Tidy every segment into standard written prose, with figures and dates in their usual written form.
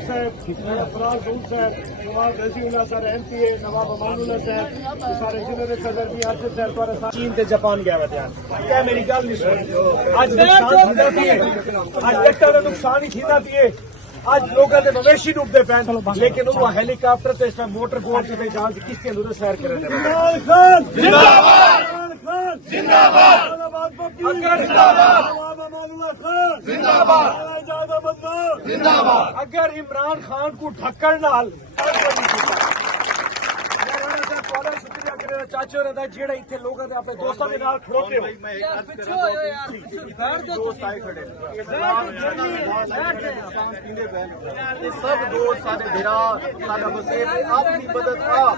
मसूद साहब, फराज दूर साहब, नवाब रजीउल्लाह सर MP, नवाब अमानुल्लाह साहब, सारे जिले के सदर भी अर्शद साहब द्वारा चीन ते जापान गया हुआ ध्यान क्या मेरी गल नहीं सुनी आज नुकसान थींदा पिए आज जट्टां दा नुकसान ही थींदा पिए आज लोगों के मवेशी डूबते पैन लेकिन उन्होंने हेलीकॉप्टर से इसमें मोटर बोट से जहाज किसके अंदर सैर कर अगर इमरान खान को ढक्कन नाल शुक्रिया करे चाचो रहता जेड़ा इतने लोगों ने अपने दोस्तों के नाल खड़ोते हो सब दोस्त सारे भिरा सारा बसेर अपनी मदद आप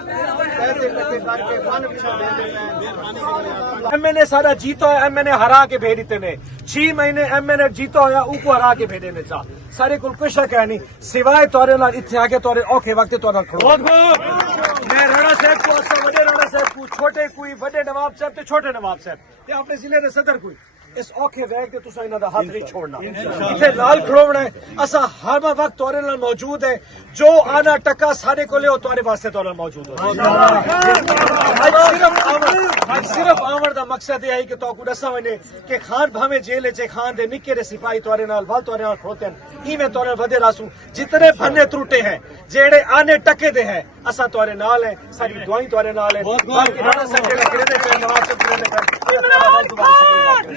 पैसे इकट्ठे करके मन पिछा दे देते हैं। MNA सारा जीता है MNA हरा के भेजते ने 6 महीने MNA जीता होया उनको हरा के भेजे ने चा सारे कुल कुछ है नहीं सिवाय तौरे नाल इत्थे आके तौरे औखे वक्त तौरे खड़ो मैं राणा साहब को बड़े राणा साहब को छोटे कोई बड़े नवाब साहब ते छोटे नवाब साहब ते अपने जिले के सदर कोई इस औखे वैग ते तुसा इन्हां दा हाथ नहीं छोड़ना इत्थे लाल खड़ोवना है असा हर वक्त तौरे नाल मौजूद है जो आना टका सारे को ले तौरे वास्ते तौरे मौजूद हो आज सिर्फ आवन दा मकसद है कि तो को दसा वने कि खान भावे जेल च खान दे निक्के दे सिपाही तौरे नाल वल तौरे नाल खड़ोते हैं इवें तौरे वधे रासू जितने भन्ने त्रुटे हैं जेड़े आने टके दे हैं असा तौरे नाल है सारी दुआई तौरे नाल है बाकी राणा साहब जेड़े करे दे नवाज साहब करे दे